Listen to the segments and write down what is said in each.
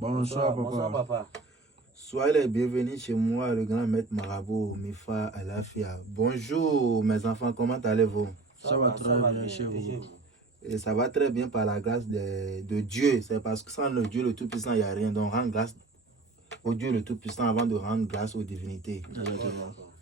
Bonsoir, papa. Bonsoir, papa. Soyez les bienvenus chez moi, le grand maître Marabout, Mifa Alafia. Bonjour mes enfants, comment allez-vous? Ça va très bien chez vous. Et ça va très bien par la grâce de Dieu. C'est parce que sans le Dieu le Tout-Puissant, il n'y a rien. Donc rendre grâce au Dieu le Tout-Puissant avant de rendre grâce aux divinités.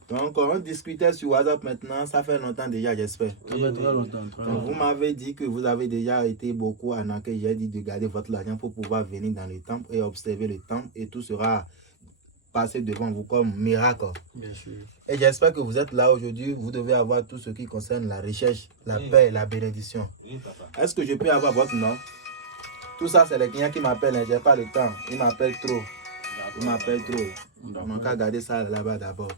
Donc on discutait sur WhatsApp maintenant, ça fait longtemps déjà, j'espère. Ça fait très longtemps. Donc vous m'avez dit que vous avez déjà été beaucoup à Nanké. J'ai dit de garder votre argent pour pouvoir venir dans le temple et observer le temple et tout sera passé devant vous comme miracle. Bien sûr. Et j'espère que vous êtes là aujourd'hui. Vous devez avoir tout ce qui concerne la recherche, la paix et la bénédiction. Oui, papa. Est-ce que je peux avoir votre nom? Tout ça, c'est les clients qui m'appellent. Je n'ai pas le temps. Ils m'appellent trop. Ils m'appellent trop. On n'a qu'à garder ça là-bas d'abord.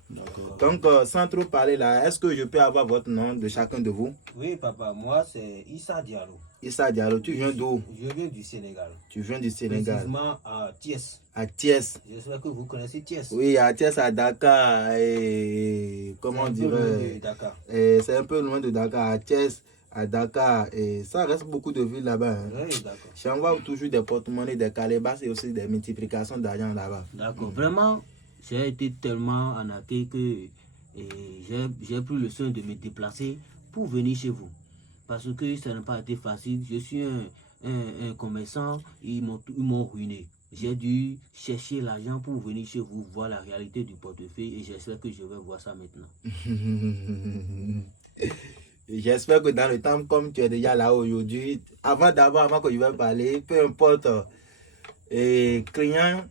Donc, sans trop parler là, est-ce que je peux avoir votre nom de chacun de vous? Oui, papa. Moi, c'est Issa Diallo. Issa Diallo, tu viens d'où? Je viens du Sénégal. Tu viens du Sénégal. Précisément à Thiès. À Thiès. J'espère que vous connaissez Thiès. Oui, à Thiès, à Dakar. Et comment on dirait? C'est un peu loin de Dakar. À Thiès, à Dakar. Et ça reste beaucoup de villes là-bas. Hein. Oui, d'accord. J'envoie toujours des porte-monnaies, des calebasses et aussi des multiplications d'argent là-bas. D'accord. Vraiment, j'ai été tellement en accueil que j'ai pris le soin de me déplacer pour venir chez vous. Parce que ça n'a pas été facile. Je suis un commerçant, ils m'ont ruiné. J'ai dû chercher l'argent pour venir chez vous, voir la réalité du portefeuille et j'espère que je vais voir ça maintenant. J'espère que dans le temps, comme tu es déjà là aujourd'hui, avant que je vais parler, peu importe, client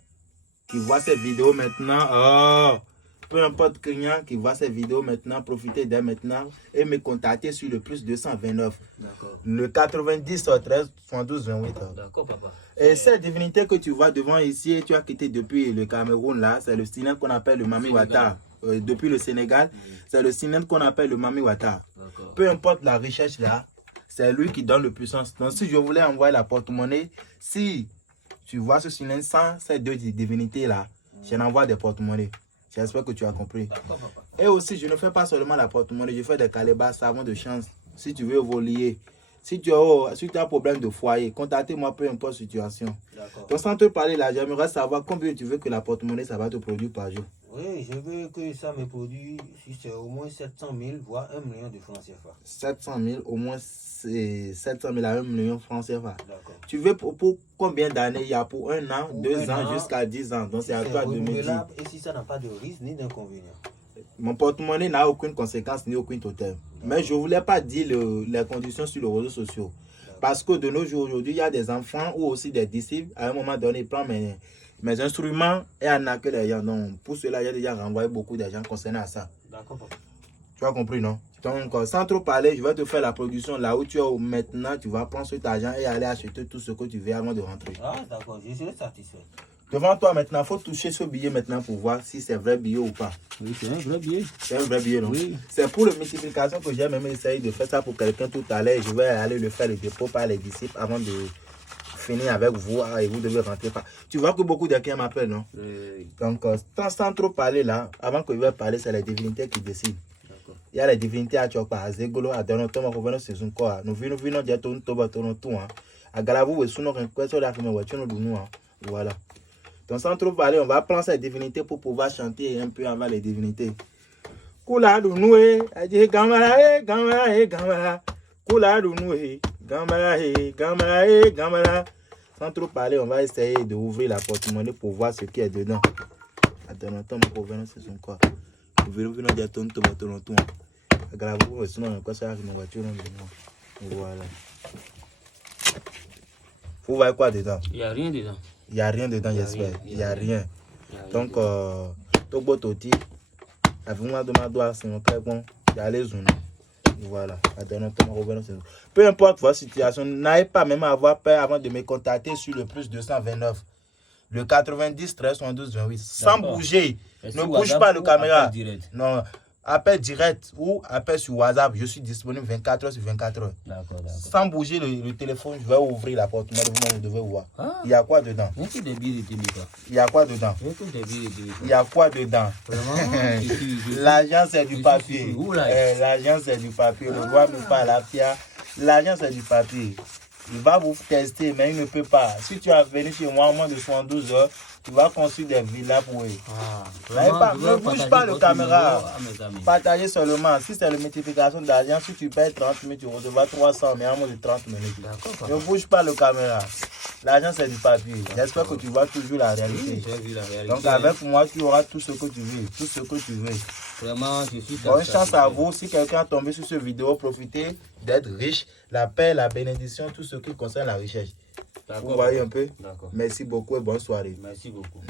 qui voit cette vidéo maintenant, peu importe client qui voit cette vidéo maintenant, profitez dès maintenant et me contacter sur le plus 229. D'accord. Le 90 13 72 28. D'accord, papa. Et cette divinité que tu vois devant ici, tu as quitté depuis le Cameroun là, c'est le signe qu'on appelle le Mami Wata. Depuis le Sénégal, c'est le signe qu'on appelle le Mami Wata. Peu importe la recherche là, c'est lui qui donne le puissance. Donc si je voulais envoyer la porte-monnaie, si tu vois ce signe sans ces deux divinités là, je n'envoie des porte-monnaies. J'espère que tu as compris. Et aussi, je ne fais pas seulement la porte-monnaie, je fais des calebasses, savons de chance. Si tu veux voler, si tu as un problème de foyer, contactez-moi, peu importe la situation. Donc, sans te parler là, j'aimerais savoir combien tu veux que la porte-monnaie, ça va te produire par jour. Oui, je veux que ça me produise, si c'est au moins 700 000, voire 1 million de francs CFA. 700 000, au moins 700 000 à 1 million de francs CFA. Tu veux pour combien d'années? Il y a pour 1 an, 2 ans, jusqu'à 10 ans. Donc, c'est à toi de me dire. Et si ça n'a pas de risque ni d'inconvénient? Mon porte-monnaie n'a aucune conséquence ni aucun totem. Mais je ne voulais pas dire les conditions sur les réseaux sociaux. Parce que de nos jours, aujourd'hui, il y a des enfants ou aussi des disciples. À un moment donné, ils prennent mes instruments et en accueil les gens. Donc, pour cela, j'ai déjà renvoyé beaucoup de gens concernés à ça. D'accord, papa. Tu as compris, non? Donc, sans trop parler, je vais te faire la production là où tu es maintenant. Tu vas prendre cet argent et aller acheter tout ce que tu veux avant de rentrer. Ah, d'accord, je serai satisfait. Devant toi maintenant, il faut toucher ce billet maintenant pour voir si c'est vrai billet ou pas. Oui, c'est un vrai billet. C'est un vrai billet, non? Oui. C'est pour la multiplication que j'ai même essayé de faire ça pour quelqu'un tout à l'heure. Je vais aller le faire le dépôt par les disciples avant de finir avec vous et vous devez rentrer par. Tu vois que beaucoup de gens m'appellent, non? Oui. Donc, sans trop parler là, avant que je vais parler, c'est les divinités qui décident. Il y a les divinités à Tchokpa, à Zegolo, à Donotom, à Roveno, c'est son corps. Nous venons de ton toba, ton tout. À Galabou, et sous nos requêtes, la femme, voilà. Donc, sans trop parler, on va prendre cette divinité pour pouvoir chanter un peu avant les divinités. Kula dunoué, adje gamara, gamara, gamara. Kula dunoué, gamara, gamara, gamara. Sans trop parler, on va essayer d'ouvrir la porte-monnaie pour voir ce qui est dedans. Attends, on va c'est son corps. Nous venons de ton tout. Voilà. Vous voyez quoi dedans? Il n'y a rien dedans. Il n'y a rien dedans, j'espère. Il n'y a rien. Donc, Togo Toti, avant de ma doigt, c'est mon très bon. Il y a les zones. Voilà. Peu importe votre situation, n'ayez pas même à avoir peur avant de me contacter sur le plus 229. Le 90 13 72 28. Sans bouger. Ne bouge pas le caméra. Non. Appel direct ou appel sur WhatsApp, je suis disponible 24 heures sur 24 heures. D'accord. Sans bouger le téléphone, je vais ouvrir la porte. Vous devez voir. Il y a quoi dedans? Il y a quoi dedans? Il y a quoi dedans? L'argent, c'est du papier. L'argent, c'est du papier. Le roi me parle à la pierre. L'argent, c'est du papier. Il va vous tester, mais il ne peut pas. Si tu as venu chez moi en moins de 72 heures, tu vas construire des villas pour eux. Ne bouge pas le caméra. Partagez seulement. Si c'est la multiplication d'argent, si tu payes 30 000, tu recevras 300, mais en moins de 30 minutes. Ne bouge pas le caméra. L'argent, c'est du papier. J'espère que tu vois toujours la réalité. Donc, avec moi, tu auras tout ce que tu veux. Tout ce que tu veux. Vraiment, je suis bonne chance à vous. Si quelqu'un est tombé sur cette vidéo, profitez d'être riche. La paix, la bénédiction, tout ce qui concerne la richesse. Vous voyez un peu? Merci beaucoup et bonne soirée. Merci beaucoup.